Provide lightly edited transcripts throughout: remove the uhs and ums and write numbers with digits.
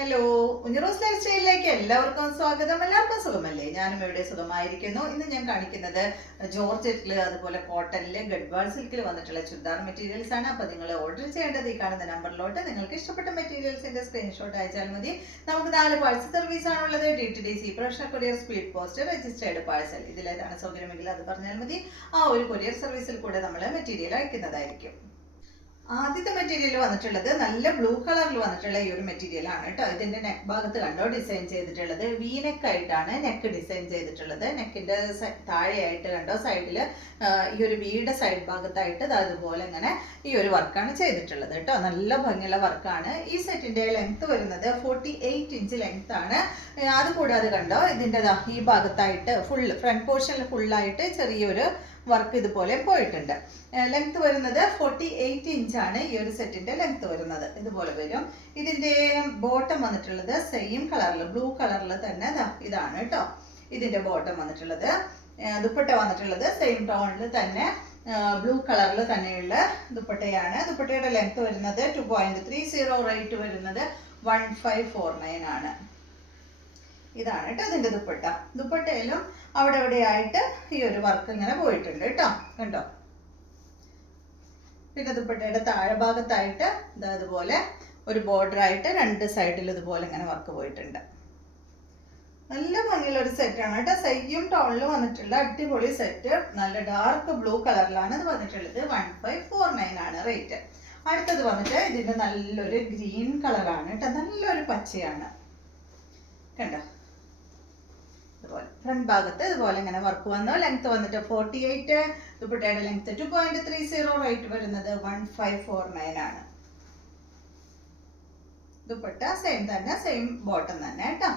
Hello, ഉഞ്ഞറോസ് life സ്റ്റൈലിലേക്ക് എല്ലാവർക്കും സ്വാഗതം. എല്ലാവർക്കും സുഖമല്ലേ? ഞാനും ഇവിടെ സുഖമായിരിക്കുന്നു. ഇന്ന് ഞാൻ കാണിക്കുന്നത് ജോർജറ്റിൽ അതുപോലെ കോട്ടണിൽ ഗഡ്വാൾ സിൽക്കിൽ വന്നിട്ടുള്ള ചുരിദാർ മെറ്റീരിയൽസ് ആണ്. അപ്പോൾ നിങ്ങൾ ഓർഡർ ചെയ്യേണ്ടത് ഈ കാണുന്ന നമ്പറിലോട്ട് നിങ്ങൾക്ക് ഇഷ്ടപ്പെട്ട മെറ്റീരിയൽസിന്റെ സ്ക്രീൻഷോട്ട് അയച്ചാൽ മതി. നമുക്ക് 4 പാഴ്സൽ സർവീസ് ആണുള്ളത്. DTDC, professional courier, speed post, registered parcel. ഇതിലേതാണ് സൗകര്യമെങ്കിൽ അത് പറഞ്ഞാൽ മതി. ആ ഒരു കൊറിയർ സർവീസിൽ കൂടെ നമ്മൾ മെറ്റീരിയൽ അയക്കുന്നതായിരിക്കും. ആദ്യത്തെ മെറ്റീരിയൽ വന്നിട്ടുള്ളത് നല്ല ബ്ലൂ കളറിൽ വന്നിട്ടുള്ള ഈ ഒരു മെറ്റീരിയൽ ആണ് കേട്ടോ. ഇതിന്റെ നെക്ക് ഭാഗത്ത് കണ്ടോ ഡിസൈൻ ചെയ്തിട്ടുള്ളത് വി നെക്ക് ആയിട്ടാണ് നെക്ക് ഡിസൈൻ ചെയ്തിട്ടുള്ളത്. നെക്കിന്റെ താഴെയായിട്ട് കണ്ടോ സൈഡിൽ ഈ ഒരു വീയുടെ സൈഡ് ഭാഗത്തായിട്ട് അതുപോലെ ഇങ്ങനെ ഈ ഒരു വർക്കാണ് ചെയ്തിട്ടുള്ളത് കേട്ടോ. നല്ല ഭംഗിയുള്ള വർക്കാണ്. ഈ സെറ്റിന്റെ ലെങ്ത് വരുന്നത് 48 ഇഞ്ച് ലെങ്ത് ആണ്. അതുകൂടാതെ കണ്ടോ ഇതിൻ്റെ ഈ ഭാഗത്തായിട്ട് ഫുൾ ഫ്രണ്ട് പോർഷനിൽ ഫുള്ളായിട്ട് ചെറിയൊരു വർക്ക് ഇതുപോലെ പോയിട്ടുണ്ട്. ലെങ്ത് വരുന്നത് 48 ഇഞ്ചാണ് ഈ ഒരു സെറ്റിന്റെ ലെങ്ത് വരുന്നത്. ഇതുപോലെ വരും. ഇതിന്റെ ബോട്ടം വന്നിട്ടുള്ളത് സെയിം കളറിൽ ബ്ലൂ കളറിൽ തന്നെ ഇതാണ് കേട്ടോ. ഇതിന്റെ ബോട്ടം വന്നിട്ടുള്ളത്. ദുപ്പട്ട വന്നിട്ടുള്ളത് സെയിം ടോണിൽ തന്നെ ബ്ലൂ കളറിൽ തന്നെയുള്ള ദുപ്പട്ടയാണ്. ദുപ്പട്ടയുടെ ലെങ്ത് വരുന്നത് 2.30, റേറ്റ് വരുന്നത് 1549 ആണ്. ഇതാണ് കേട്ടോ ഇതിന്റെ ദുപ്പട്ട. ദുപ്പട്ടയിലും അവിടെ എവിടെയായിട്ട് ഈ ഒരു വർക്ക് ഇങ്ങനെ പോയിട്ടുണ്ട് കേട്ടോ. കണ്ടോ? പിന്നെ ദുപ്പട്ടയുടെ താഴെ ഭാഗത്തായിട്ട് അതുപോലെ ഒരു ബോർഡർ ആയിട്ട് രണ്ട് സൈഡിൽ ഇതുപോലെ ഇങ്ങനെ വർക്ക് പോയിട്ടുണ്ട്. നല്ല ഭംഗിയുള്ള ഒരു സെറ്റാണ് കേട്ടോ. സെയിം ടോണിൽ വന്നിട്ടുള്ള അടിപൊളി സെറ്റ്. നല്ല ഡാർക്ക് ബ്ലൂ കളറിലാണ് ഇത് വന്നിട്ടുള്ളത്. 1549 ആണ് റേറ്റ്. അടുത്തത് വന്നിട്ട് ഇതിന്റെ നല്ലൊരു ഗ്രീൻ കളറാണ് കേട്ടോ. നല്ലൊരു പച്ചയാണ്. കണ്ടോ? ഇതുപോലെ ഫ്രണ്ട് ഭാഗത്ത് ഇതുപോലെ ഇങ്ങനെ വർക്ക് വന്നു. ലെങ്ത് വന്നിട്ട് 48. ദുപ്പട്ടയുടെ ലെങ്ത് 2.30, റേറ്റ് വരുന്നത് 1549 ആണ്. ദുപ്പട്ട സെയിം തന്നെ, സെയിം ബോട്ടം തന്നെ കേട്ടോ.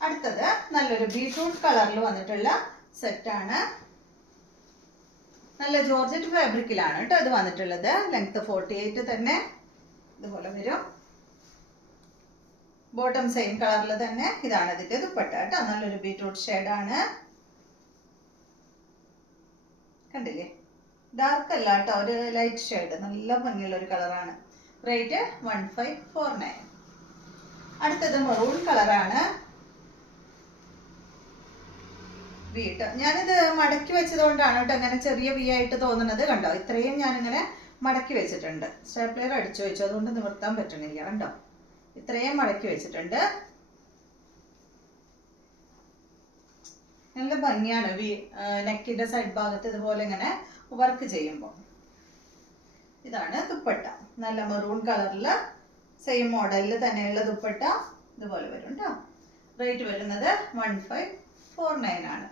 അടുത്തത് നല്ലൊരു ബീട്രൂട്ട് കളറിൽ വന്നിട്ടുള്ള സെറ്റാണ്. നല്ല ജോർജറ്റ് ഫാബ്രിക്കിലാണ് കേട്ടോ ഇത് വന്നിട്ടുള്ളത്. ലെങ്ത് 48 തന്നെ. ഇതുപോലെ വരും. ബോട്ടം സെയിം കളറിൽ തന്നെ. ഇതാണ് ഇതിന്റെ ദുപ്പട്ട കേട്ടോ. നല്ലൊരു ബീട്രൂട്ട് ഷെയ്ഡാണ്. കണ്ടില്ലേ? ഡാർക്ക് അല്ല കേട്ടോ, ഒരു ലൈറ്റ് ഷെയ്ഡ്. നല്ല ഭംഗിയുള്ള ഒരു കളറാണ്. റേറ്റ് 1549. അടുത്തത് മെറൂൺ കളറാണ്. വീട്ട് ഞാനിത് മടക്കി വെച്ചത് കൊണ്ടാണ് കേട്ടോ അങ്ങനെ ചെറിയ വി ആയിട്ട് തോന്നുന്നത്. കണ്ടോ? ഇത്രയും ഞാനിങ്ങനെ മടക്കി വെച്ചിട്ടുണ്ട്. സ്റ്റേപ്ലർ അടിച്ചു വെച്ചു, അതുകൊണ്ട് നിവർത്താൻ പറ്റണില്ല. കണ്ടോ? ഇത്രയും മടക്കി വെച്ചിട്ടുണ്ട്. നല്ല ഭംഗിയാണ് നെക്കിന്റെ സൈഡ് ഭാഗത്ത് ഇതുപോലെ ഇങ്ങനെ വർക്ക് ചെയ്യുമ്പോൾ. ഇതാണ് ദുപ്പട്ട. നല്ല മെറൂൺ കളറില് സെയിം മോഡലിൽ തന്നെയുള്ള ദുപ്പട്ട ഇതുപോലെ വരും കേട്ടോ. റേറ്റ് വരുന്നത് 1549 ആണ്.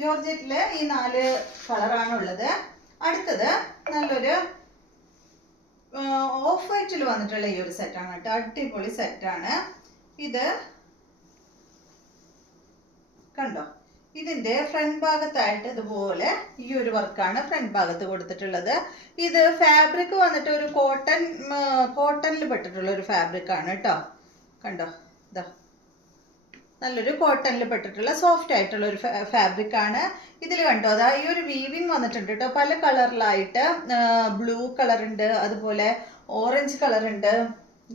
ജോർജറ്റില് ഈ 4 കളറാണ് ഉള്ളത്. അടുത്തത് നല്ലൊരു ഓഫ് വൈറ്റിൽ വന്നിട്ടുള്ള ഈ ഒരു സെറ്റാണ് കേട്ടോ. അടിപൊളി സെറ്റാണ് ഇത്. കണ്ടോ? ഇതിന്റെ ഫ്രണ്ട് ഭാഗത്തായിട്ട് ഇതുപോലെ ഈ ഒരു വർക്കാണ് ഫ്രണ്ട് ഭാഗത്ത് കൊടുത്തിട്ടുള്ളത്. ഇത് ഫാബ്രിക് വന്നിട്ട് ഒരു കോട്ടണിൽ പെട്ടിട്ടുള്ള ഒരു ഫാബ്രിക് ആണ് കേട്ടോ. കണ്ടോ? ഇതാ നല്ലൊരു കോട്ടണിൽ പെട്ടിട്ടുള്ള സോഫ്റ്റ് ആയിട്ടുള്ള ഒരു ഫാബ്രിക് ആണ്. ഇതിൽ കണ്ടോ അതാ ഈ ഒരു വീവിങ് വന്നിട്ടുണ്ട് കേട്ടോ. പല കളറിലായിട്ട് ബ്ലൂ കളർ ഉണ്ട്, അതുപോലെ ഓറഞ്ച് കളർ ഉണ്ട്,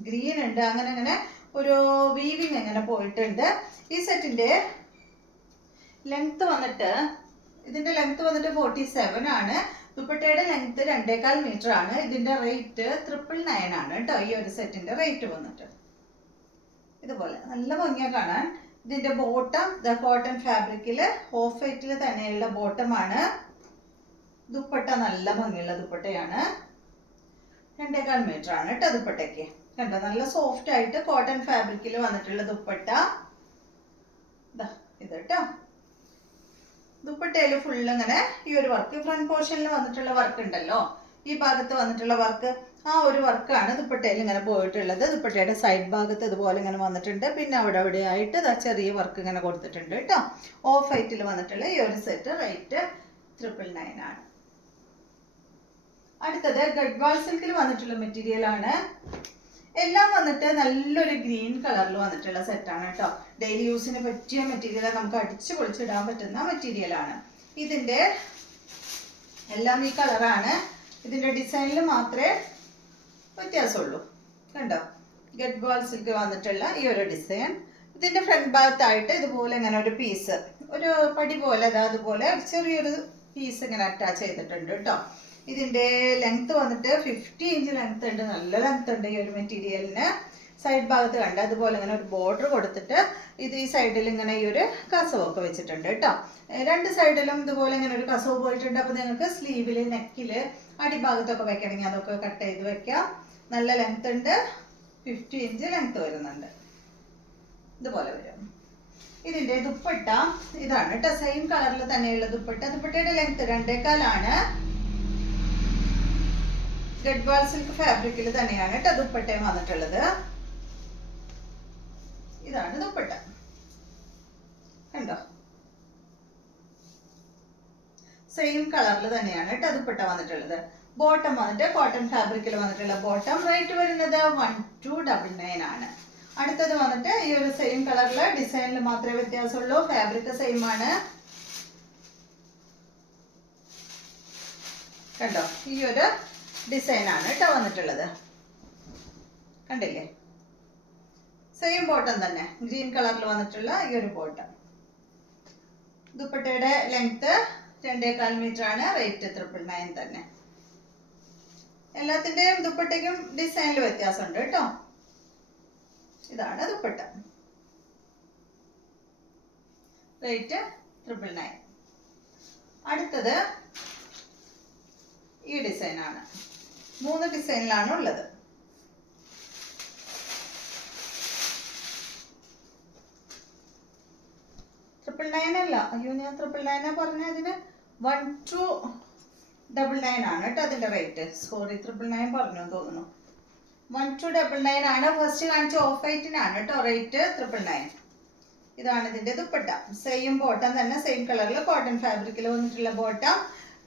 ഗ്രീൻ ഉണ്ട്. അങ്ങനെ അങ്ങനെ ഒരു വീവിങ് അങ്ങനെ പോയിട്ടുണ്ട്. ഈ സെറ്റിന്റെ ലെങ്ത് വന്നിട്ട് ഇതിന്റെ ലെങ്ത് വന്നിട്ട് 47 ആണ്. ദുപ്പട്ടയുടെ ലെങ്ത് 2.25 മീറ്റർ ആണ്. ഇതിന്റെ റേറ്റ് 999 ആണ് കേട്ടോ. ഈ ഒരു സെറ്റിന്റെ റേറ്റ് വന്നിട്ട് ഇതുപോലെ നല്ല ഭംഗിയാ കാണാൻ. ഇതിന്റെ ബോട്ടം കോട്ടൺ ഫാബ്രിക്കില് ഓഫ് വൈറ്റിൽ തന്നെയുള്ള ബോട്ടമാണ്. ദുപ്പട്ട നല്ല ഭംഗിയുള്ള ദുപ്പട്ടയാണ്. 2.25 മീറ്റർ ആണ് കേട്ടോ ദുപ്പട്ടയ്ക്ക്. കണ്ടോ? നല്ല സോഫ്റ്റ് ആയിട്ട് കോട്ടൺ ഫാബ്രിക്കിൽ വന്നിട്ടുള്ള ദുപ്പട്ട ഇത് കേട്ടോ. ദുപ്പട്ടയിൽ ഫുള്ള് ഇങ്ങനെ ഈ ഒരു വർക്ക് ഫ്രണ്ട് പോർഷനിൽ വന്നിട്ടുള്ള വർക്ക് ഉണ്ടല്ലോ, ഈ ഭാഗത്ത് വന്നിട്ടുള്ള വർക്ക്, ആ ഒരു വർക്കാണ് ദുപ്പട്ടയിൽ ഇങ്ങനെ പോയിട്ടുള്ളത്. ദുപ്പട്ടയുടെ സൈഡ് ഭാഗത്ത് ഇതുപോലെ ഇങ്ങനെ വന്നിട്ടുണ്ട്. പിന്നെ അവിടെ ആയിട്ട് ചെറിയ വർക്ക് ഇങ്ങനെ കൊടുത്തിട്ടുണ്ട് കേട്ടോ. ഓഫ് വൈറ്റിൽ വന്നിട്ടുള്ള ഈ ഒരു സെറ്റ് റേറ്റ് 999 ആണ്. അടുത്തത് ഗഡ്വാൾ സിൽക്കിൽ വന്നിട്ടുള്ള മെറ്റീരിയൽ ആണ്. എല്ലാം വന്നിട്ട് നല്ലൊരു ഗ്രീൻ കളറിൽ വന്നിട്ടുള്ള സെറ്റാണ് കേട്ടോ. ഡെയിലി യൂസിന് പറ്റിയ മെറ്റീരിയൽ, നമുക്ക് അടിച്ചു പൊളിച്ചിടാൻ പറ്റുന്ന മെറ്റീരിയലാണ്. ഇതിൻ്റെ എല്ലാം ഈ കളറാണ്. ഇതിൻ്റെ ഡിസൈനിൽ മാത്രമേ വ്യത്യാസമുള്ളൂ. കണ്ടോ, ഗഡ്വാൾ സിൽക്ക് വന്നിട്ടുള്ള ഈ ഒരു ഡിസൈൻ. ഇതിൻ്റെ ഫ്രണ്ട് ഭാഗത്തായിട്ട് ഇതുപോലെ ഇങ്ങനെ ഒരു പീസ്, ഒരു പടി പോലെ അതുപോലെ ചെറിയൊരു പീസ് ഇങ്ങനെ അറ്റാച്ച് ചെയ്തിട്ടുണ്ട് കേട്ടോ. ഇതിൻ്റെ ലെങ്ത് വന്നിട്ട് 50 ഇഞ്ച് ലെങ്ത് ഉണ്ട്. നല്ല ലെങ്ത് ഉണ്ട് ഈ ഒരു മെറ്റീരിയലിന്. സൈഡ് ഭാഗത്ത് കണ്ട് അതുപോലെ ഇങ്ങനെ ഒരു ബോർഡർ കൊടുത്തിട്ട് ഇത് ഈ സൈഡിൽ ഇങ്ങനെ ഈ ഒരു കസവൊക്കെ വെച്ചിട്ടുണ്ട് കേട്ടോ. രണ്ട് സൈഡിലും ഇതുപോലെ ഇങ്ങനെ ഒരു കസവ് പോയിട്ടുണ്ട്. അപ്പോൾ നിങ്ങൾക്ക് സ്ലീവിൽ, നെക്കിൽ, അടിഭാഗത്തൊക്കെ വെക്കണമെങ്കിൽ അതൊക്കെ കട്ട് ചെയ്ത് വെക്കാം. നല്ല ലെങ്ത് ഉണ്ട്. 50 ഇഞ്ച് ലെങ്ത് വരുന്നുണ്ട്. ഇതുപോലെ വരും. ഇതിൻ്റെ ദുപ്പട്ട ഇതാണ് കേട്ടോ. സെയിം കളറിൽ തന്നെയുള്ള ദുപ്പട്ട. ദുപ്പട്ടയുടെ ലെങ്ത് 2.25 ഗഡ്വാൾ സിൽക്ക് ഫാബ്രിക്കിൽ തന്നെയാണ് കേട്ടോ ദുപ്പട്ടയും വന്നിട്ടുള്ളത്. ഇതാണ് ദുപ്പട്ട. കണ്ടോ, സെയിം കളറിൽ തന്നെയാണ് കേട്ടോ ദുപ്പട്ട വന്നിട്ടുള്ളത്. ബോട്ടം വന്നിട്ട് കോട്ടൺ ഫാബ്രിക്കിൽ വന്നിട്ടുള്ള ബോട്ടം. റേറ്റ് വരുന്നത് 1299 ആണ്. അടുത്തത് വന്നിട്ട് ഈ ഒരു സെയിം കളറിൽ, ഡിസൈനിൽ മാത്രമേ വ്യത്യാസമുള്ളൂ. ഫാബ്രിക് സെയിം ആണ്. കണ്ടോ, ഈ ഒരു ഡിസൈനാണ് കേട്ടോ വന്നിട്ടുള്ളത്. കണ്ടില്ലേ, സെയിം ബോട്ടം തന്നെ, ഗ്രീൻ കളറിൽ വന്നിട്ടുള്ള ഈ ഒരു ബോട്ടം. ദുപ്പട്ടയുടെ ലെങ്ത് 2.25 മീറ്റർ ആണ്. റേറ്റ് 999 തന്നെ. എല്ലാത്തിൻ്റെയും ദുപ്പട്ടയ്ക്കും ഡിസൈനിൽ വ്യത്യാസമുണ്ട് കേട്ടോ. ഇതാണ് ദുപ്പട്ട. റേറ്റ് 999. അടുത്തത് ഈ ഡിസൈനാണ്. 3 ഡിസൈനിലാണ് ഉള്ളത്. $999 അല്ല, അയ്യോ ഞാൻ 999 പറഞ്ഞതിന് 1299 ആണ് കേട്ടോ അതിൻ്റെ റേറ്റ്. സോറി, 999 പറഞ്ഞു തോന്നുന്നു. 1299 ആണ്. ഫസ്റ്റ് കാണിച്ച ഓഫ് വൈറ്റിനാണ് കേട്ടോ റേറ്റ് 999. ഇതാണ് ഇതിൻ്റെ ദുപ്പട്ട. സെയിം ബോട്ടം തന്നെ, സെയിം കളറിൽ കോട്ടൺ ഫാബ്രിക്കിൽ വന്നിട്ടുള്ള ബോട്ടം.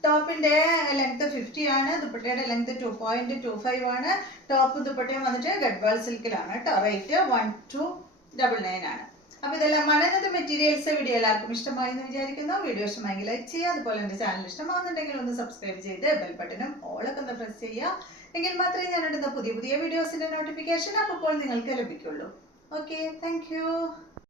ടോപ്പിൻ്റെ ലെങ്ത് 50 ആണ്. ദുപ്പട്ടയുടെ ലെങ്ത് 2.25 ആണ്. ടോപ്പ് ദുപ്പട്ടയും വന്നിട്ട് ഗഡ്വാൾ സിൽക്കിലാണ് കേട്ടോ. റേറ്റ് 1299 ആണ്. അപ്പോൾ ഇതെല്ലാമാണ് ഇന്നത്തെ മെറ്റീരിയൽസ്. വീഡിയോ എല്ലാവർക്കും ഇഷ്ടമായി എന്ന് വിചാരിക്കുന്നു. വീഡിയോ ഇഷ്ടമായെങ്കിൽ ലൈക്ക് ചെയ്യുക. അതുപോലെ എൻ്റെ ചാനൽ ഇഷ്ടമാകുന്നുണ്ടെങ്കിൽ ഒന്ന് സബ്സ്ക്രൈബ് ചെയ്ത് ബെൽ ബട്ടണും ഓളൊക്കെ ഒന്ന് പ്രസ് ചെയ്യുക. എങ്കിൽ മാത്രമേ ഞാൻ ഇടുന്ന പുതിയ വീഡിയോസിൻ്റെ നോട്ടിഫിക്കേഷൻ അപ്പോൾ നിങ്ങൾക്ക് ലഭിക്കുള്ളൂ. Okay, thank you.